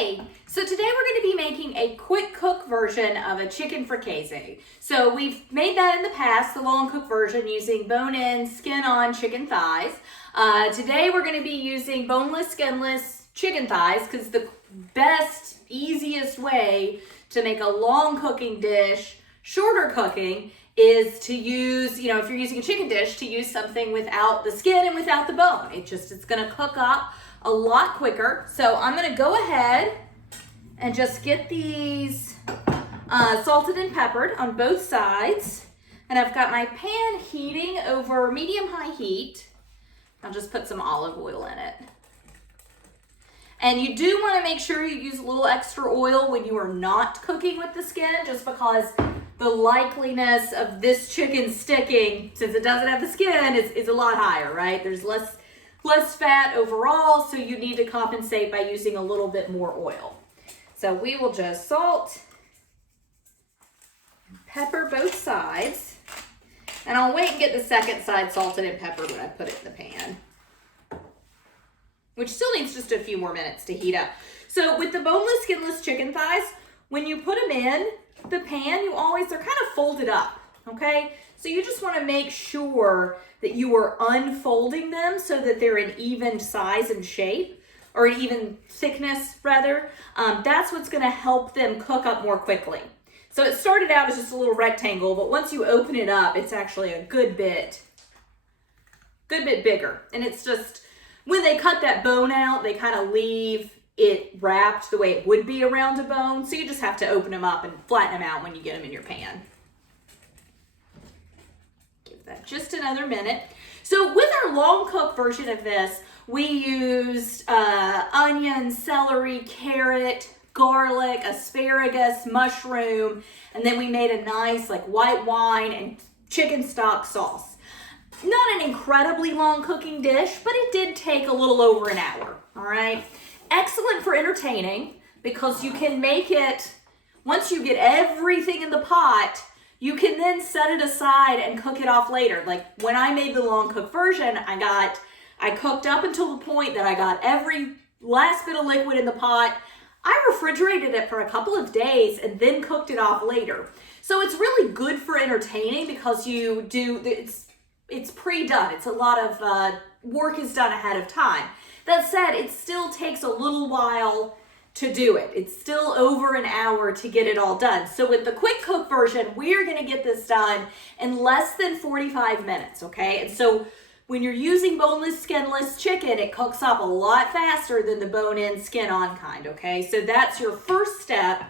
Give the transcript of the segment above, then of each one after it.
Hey, so today we're going to be making a quick cook version of a chicken fricassee. So we've made that in the past, the long cook version, using bone-in, skin-on chicken thighs. Today we're going to be using boneless, skinless chicken thighs because the best, easiest way to make a long cooking dish, shorter cooking, is to use, if you're using a chicken dish, to use something without the skin and without the bone. It's going to cook up a lot quicker. So I'm going to go ahead and just get these salted and peppered on both sides. And I've got my pan heating over medium-high heat. I'll just put some olive oil in it. And you do want to make sure you use a little extra oil when you are not cooking with the skin, just because the likeliness of this chicken sticking, since it doesn't have the skin, is a lot higher, right? There's less fat overall, so you need to compensate by using a little bit more oil. So we will just salt and pepper both sides. And I'll wait and get the second side salted and peppered when I put it in the pan, which still needs just a few more minutes to heat up. So with the boneless, skinless chicken thighs, when you put them in the pan, they're kind of folded up, okay? So you just want to make sure that you are unfolding them so that they're an even size and shape, or an even thickness rather. That's what's going to help them cook up more quickly. So it started out as just a little rectangle, but once you open it up, it's actually a good bit bigger. And it's just, when they cut that bone out, they kind of leave it wrapped the way it would be around a bone. So you just have to open them up and flatten them out when you get them in your pan. Give that just another minute. So with our long cook version of this, we used onion, celery, carrot, garlic, asparagus, mushroom, and then we made a nice white wine and chicken stock sauce. Not an incredibly long cooking dish, but it did take a little over an hour, all right? Excellent for entertaining because you can make it, once you get everything in the pot, you can then set it aside and cook it off later. Like when I made the long cook version, I cooked up until the point that I got every last bit of liquid in the pot. I refrigerated it for a couple of days and then cooked it off later. So it's really good for entertaining because it's pre-done. It's a lot of work is done ahead of time. That said, it still takes a little while to do it. It's still over an hour to get it all done. So with the quick cook version, we're going to get this done in less than 45 minutes, okay? And so when you're using boneless, skinless chicken, it cooks up a lot faster than the bone-in, skin-on kind, okay? So that's your first step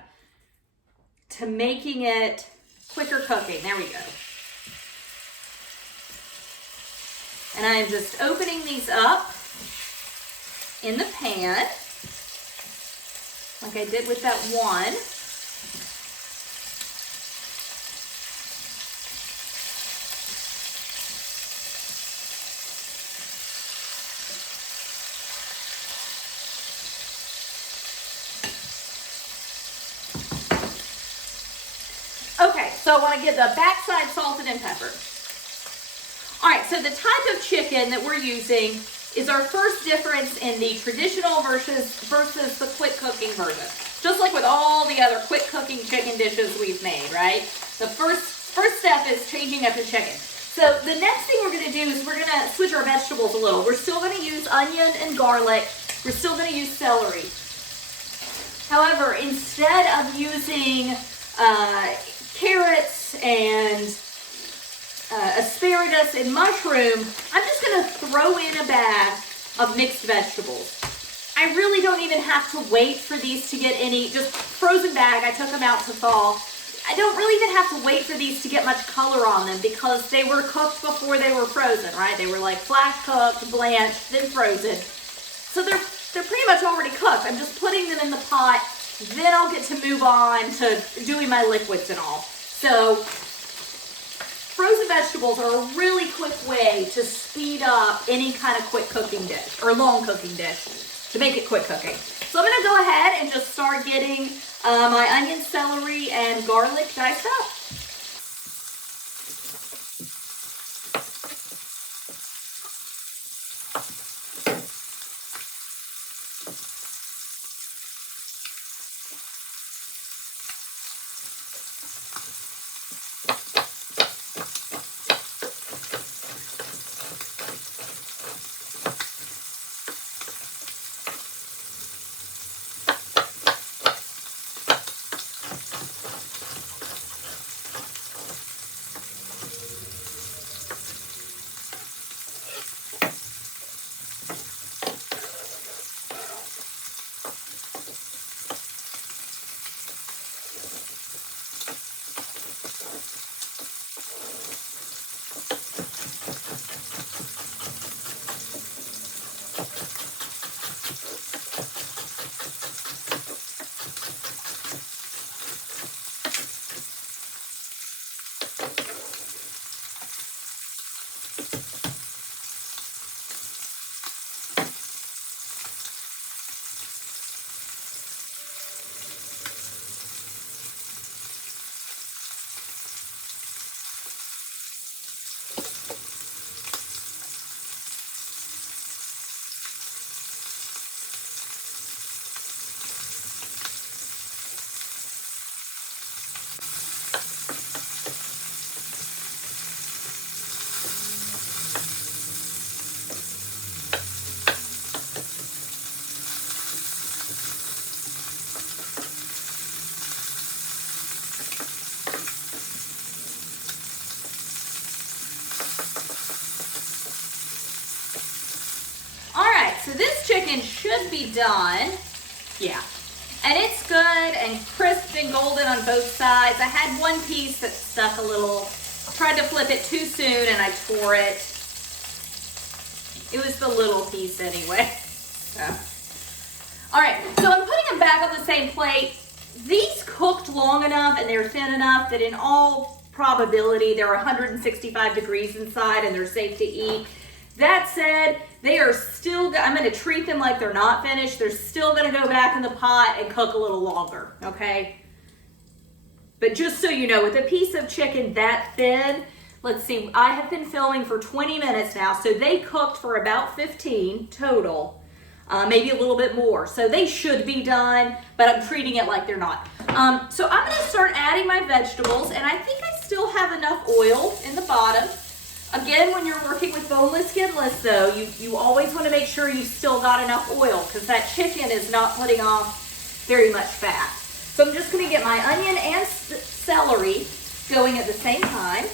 to making it quicker cooking. There we go. And I'm just opening these up in the pan, like I did with that one. Okay, so I want to get the backside salted and peppered. All right, so the type of chicken that we're using is our first difference in the traditional versus the quick cooking version. Just like with all the other quick cooking chicken dishes we've made, right? The first step is changing up the chicken. So the next thing we're gonna do is we're gonna switch our vegetables a little. We're still gonna use onion and garlic. We're still gonna use celery. However, instead of using carrots and asparagus and mushroom, I'm just going to throw in a bag of mixed vegetables. I really don't even have to wait for these to get just frozen bag. I took them out to thaw. I don't really even have to wait for these to get much color on them because they were cooked before they were frozen, right? They were like flash cooked, blanched, then frozen. So they're pretty much already cooked. I'm just putting them in the pot. Then I'll get to move on to doing my liquids and all. So frozen vegetables are a really quick way to speed up any kind of quick cooking dish or long cooking dish to make it quick cooking. So I'm going to go ahead and just start getting my onion, celery, and garlic diced up. be done. Yeah. And it's good and crisp and golden on both sides. I had one piece that stuck a little, tried to flip it too soon and I tore it. It was the little piece anyway. So. All right, so I'm putting them back on the same plate. These cooked long enough and they're thin enough that in all probability they're 165 degrees inside and they're safe to eat. That said, they are still, I'm going to treat them like they're not finished. They're still going to go back in the pot and cook a little longer, okay? But just so you know, with a piece of chicken that thin, let's see, I have been filming for 20 minutes now, so they cooked for about 15 total, maybe a little bit more. So they should be done, but I'm treating it like they're not. So I'm going to start adding my vegetables, and I think I still have enough oil in the bottom. Again, when you're working with boneless, skinless though, you always want to make sure you've still got enough oil because that chicken is not putting off very much fat. So I'm just going to get my onion and celery going at the same time.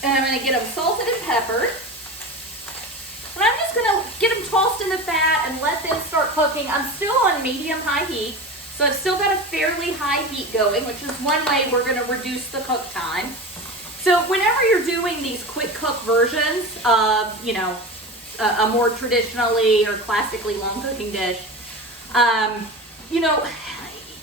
And I'm going to get them salted and peppered. And I'm just going to get them tossed in the fat and let them start cooking. I'm still on medium-high heat, so I've still got a fairly high heat going, which is one way we're going to reduce the cook time. So whenever you're doing these quick cook versions of, you know, a more traditionally or classically long cooking dish, you know,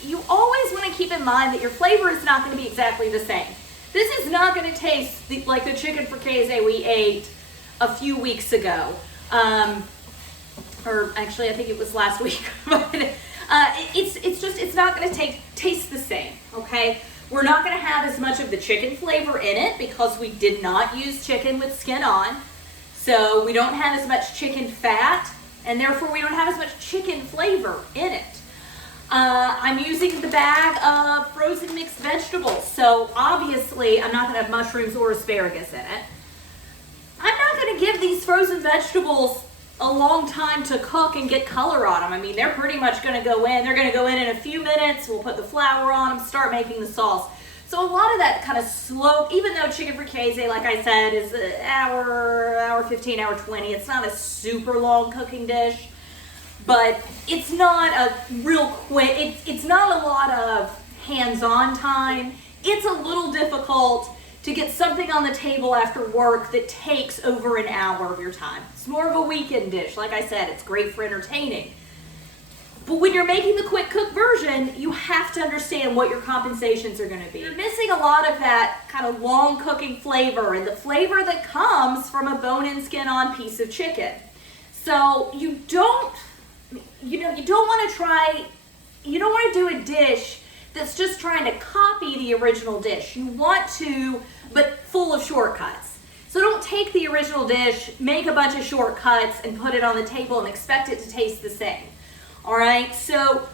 you always want to keep in mind that your flavor is not going to be exactly the same. This is not going to taste like the chicken fricassee we ate a few weeks ago. Or actually, I think it was last week. But it's not going to taste the same, okay? We're not going to have as much of the chicken flavor in it because we did not use chicken with skin on. So we don't have as much chicken fat, and therefore we don't have as much chicken flavor in it. I'm using the bag of frozen mixed vegetables, so obviously I'm not going to have mushrooms or asparagus in it. I'm not going to give these frozen vegetables a long time to cook and get color on them. I mean, they're pretty much going to go in. They're going to go in a few minutes. We'll put the flour on them, start making the sauce. So a lot of that kind of slow, even though chicken fricassee, like I said, is an hour 15, hour 20, it's not a super long cooking dish. But it's not a real quick, it's not a lot of hands-on time. It's a little difficult to get something on the table after work that takes over an hour of your time. It's more of a weekend dish. Like I said, it's great for entertaining. But when you're making the quick cook version, you have to understand what your compensations are going to be. You're missing a lot of that kind of long cooking flavor and the flavor that comes from a bone-in skin-on piece of chicken. So you don't want to do a dish that's just trying to copy the original dish. You want to, but full of shortcuts. So don't take the original dish, make a bunch of shortcuts, and put it on the table and expect it to taste the same. All right, so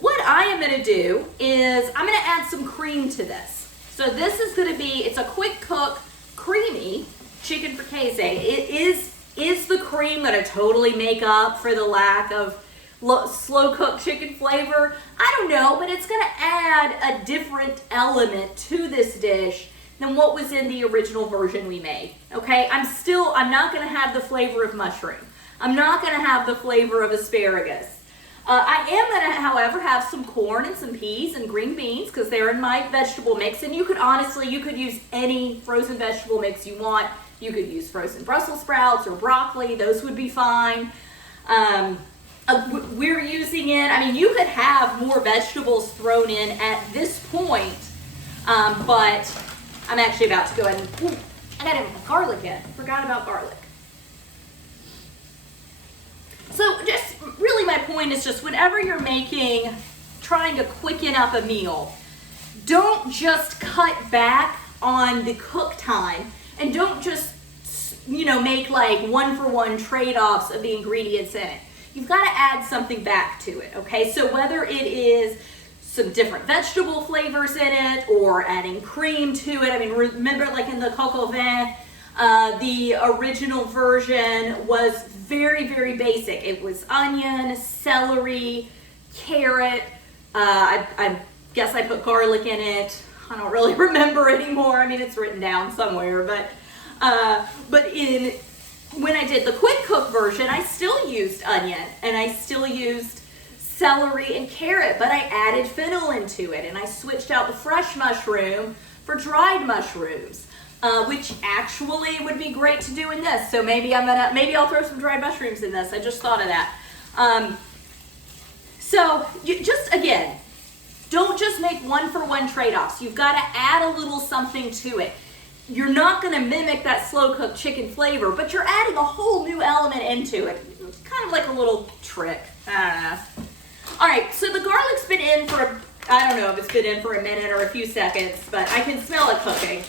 what I am going to do is I'm going to add some cream to this. So this is going to be, it's a quick cook, creamy chicken fricassee. Is the cream going to totally make up for the lack of slow cooked chicken flavor? I don't know, but it's going to add a different element to this dish than what was in the original version we made. Okay, I'm not going to have the flavor of mushroom. I'm not going to have the flavor of asparagus. I am going to, however, have some corn and some peas and green beans because they're in my vegetable mix. And you could use any frozen vegetable mix you want. You could use frozen Brussels sprouts or broccoli. Those would be fine. We're using it, I mean, you could have more vegetables thrown in at this point, but I'm actually about to go ahead and, I got to have garlic in. Forgot about garlic. So just really my point is just whenever you're trying to quicken up a meal, don't just cut back on the cook time and don't just, make like one-for-one trade-offs of the ingredients in it. You've got to add something back to it, okay? So whether it is some different vegetable flavors in it or adding cream to it. I mean, remember like in the coq au vin, the original version was very, very basic. It was onion, celery, carrot. I guess I put garlic in it. I don't really remember anymore. I mean, it's written down somewhere, but when I did the quick cook version, I still used onion and I still used celery and carrot, but I added fennel into it and I switched out the fresh mushroom for dried mushrooms, which actually would be great to do in this. So maybe I'll throw some dried mushrooms in this. I just thought of that. So you just, again, don't just make one-for-one trade-offs. You've got to add a little something to it. You're not going to mimic that slow-cooked chicken flavor, but you're adding a whole new element into it. It's kind of like a little trick. I don't know. All right, so the garlic's been in for, I don't know if it's been in for a minute or a few seconds, but I can smell it cooking.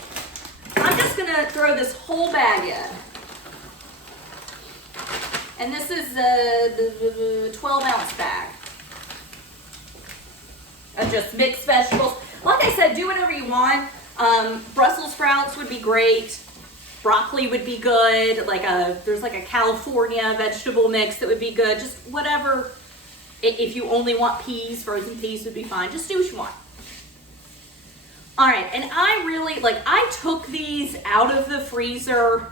I'm just going to throw this whole bag in. And this is the 12-ounce bag of just mixed vegetables. Like I said, do whatever you want. Brussels sprouts would be great. Broccoli would be good. There's like a California vegetable mix that would be good. Just whatever. If you only want peas, frozen peas would be fine. Just do what you want. All right, and I took these out of the freezer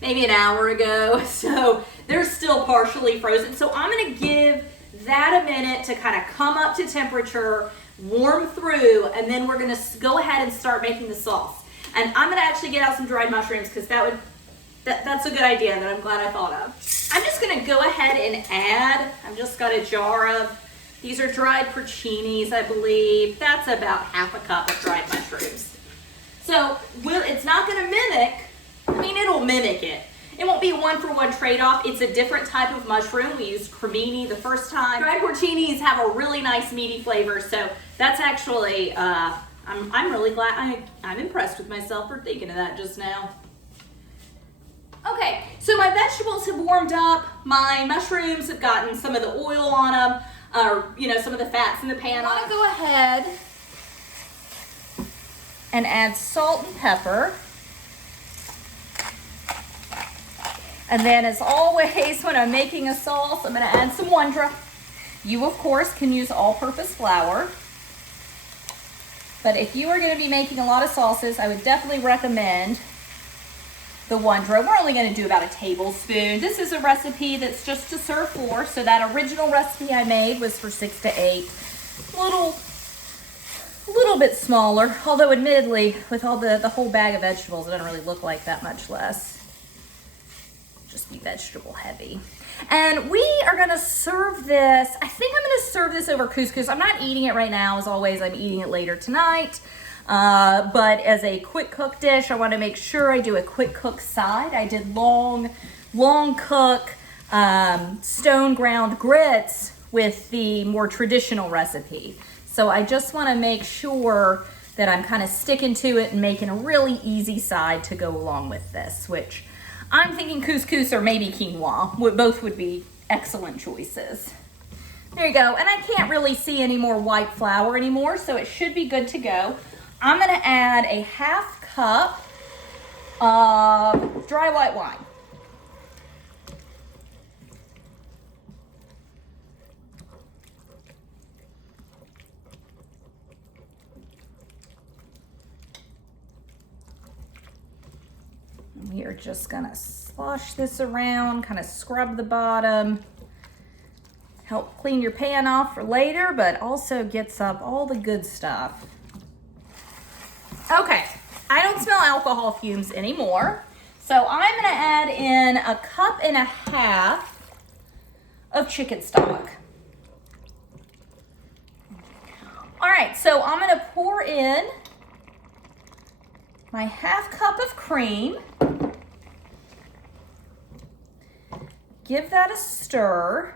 maybe an hour ago, so they're still partially frozen. So I'm gonna give that a minute to kind of come up to temperature, warm through, and then we're gonna go ahead and start making the sauce. And I'm gonna actually get out some dried mushrooms because that's a good idea that I'm glad I thought of. I'm just gonna go ahead and add, I've just got a jar of, these are dried porcinis, I believe. That's about half a cup of dried mushrooms. So it's not gonna mimic, I mean, it'll mimic it. It won't be a one-for-one trade-off. It's a different type of mushroom. We used cremini the first time. Dried porcinis have a really nice meaty flavor, so that's actually, I'm really glad, I'm impressed with myself for thinking of that just now. Okay, so my vegetables have warmed up. My mushrooms have gotten some of the oil on them, some of the fats in the pan. I'm gonna go ahead and add salt and pepper. And then, as always, when I'm making a sauce, I'm gonna add some Wondra. You, of course, can use all-purpose flour. But if you are gonna be making a lot of sauces, I would definitely recommend the Wondra. We're only gonna do about a tablespoon. This is a recipe that's just to serve 4. So that original recipe I made was for 6 to 8. A little bit smaller, although admittedly, with all the whole bag of vegetables, it doesn't really look like that much less. Just be vegetable heavy. And we are gonna serve this, I think I'm gonna serve this over couscous. I'm not eating it right now, as always, I'm eating it later tonight. But as a quick cook dish, I wanna make sure I do a quick cook side. I did long cook stone ground grits with the more traditional recipe. So I just wanna make sure that I'm kind of sticking to it and making a really easy side to go along with this, which I'm thinking couscous or maybe quinoa. Both would be excellent choices. There you go. And I can't really see any more white flour anymore, so it should be good to go. I'm gonna add a half cup of dry white wine. We are just gonna slosh this around, kind of scrub the bottom, help clean your pan off for later, but also gets up all the good stuff. Okay, I don't smell alcohol fumes anymore, so I'm gonna add in 1.5 cups of chicken stock. All right, so I'm gonna pour in my 1/2 cup of cream. Give that a stir.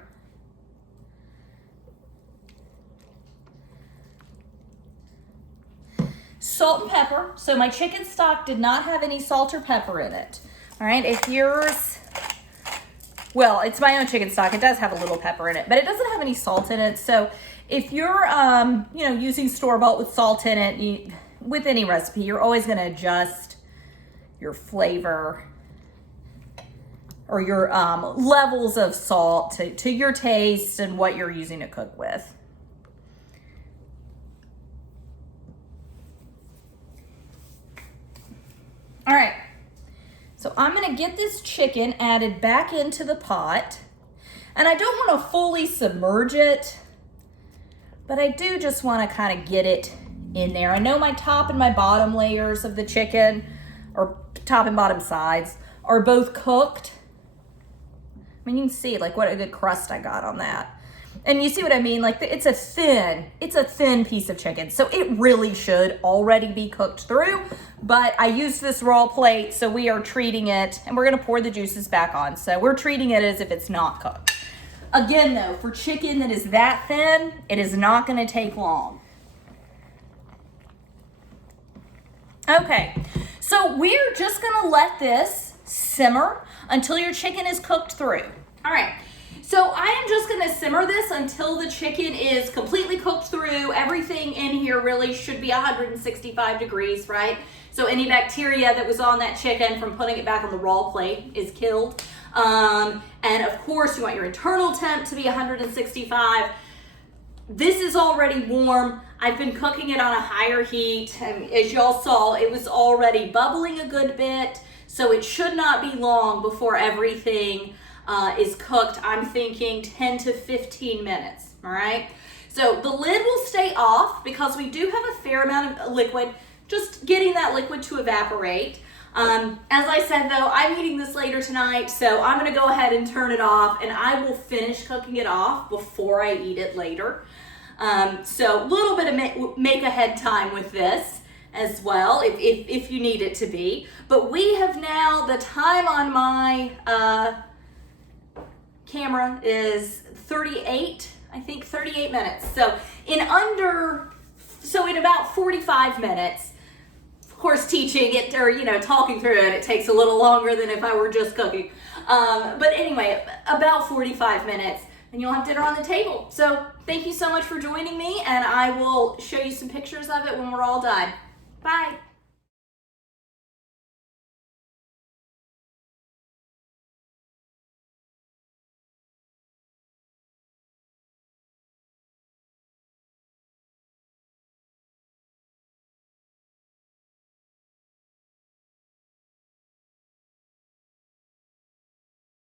Salt and pepper. So my chicken stock did not have any salt or pepper in it. All right, if yours, well, it's my own chicken stock. It does have a little pepper in it, but it doesn't have any salt in it. So if you're, using store-bought with salt in it, with any recipe, you're always gonna adjust your flavor or your levels of salt to your taste and what you're using to cook with. All right, so I'm gonna get this chicken added back into the pot, and I don't wanna fully submerge it, but I do just wanna kind of get it in there. I know my top and my bottom layers of the chicken, or top and bottom sides, are both cooked. I mean, you can see like what a good crust I got on that. And you see what I mean? Like it's a thin piece of chicken. So it really should already be cooked through, but I used this raw plate, so we are treating it, and we're gonna pour the juices back on. So we're treating it as if it's not cooked. Again though, for chicken that is that thin, it is not gonna take long. Okay, so we're just gonna let this simmer until your chicken is cooked through. All right. So I am just gonna simmer this until the chicken is completely cooked through. Everything in here really should be 165 degrees, right? So any bacteria that was on that chicken from putting it back on the raw plate is killed. And of course you want your internal temp to be 165. This is already warm. I've been cooking it on a higher heat, and as y'all saw, it was already bubbling a good bit, so it should not be long before everything is cooked. I'm thinking 10 to 15 minutes, all right? So the lid will stay off because we do have a fair amount of liquid, just getting that liquid to evaporate. As I said though, I'm eating this later tonight, so I'm gonna go ahead and turn it off, and I will finish cooking it off before I eat it later. So a little bit of make ahead time with this as well, if you need it to be. But we have now, the time on my camera is 38 minutes. So in about 45 minutes, of course teaching it or talking through it takes a little longer than if I were just cooking. But anyway, about 45 minutes and you'll have dinner on the table. So thank you so much for joining me, and I will show you some pictures of it when we're all done. Bye.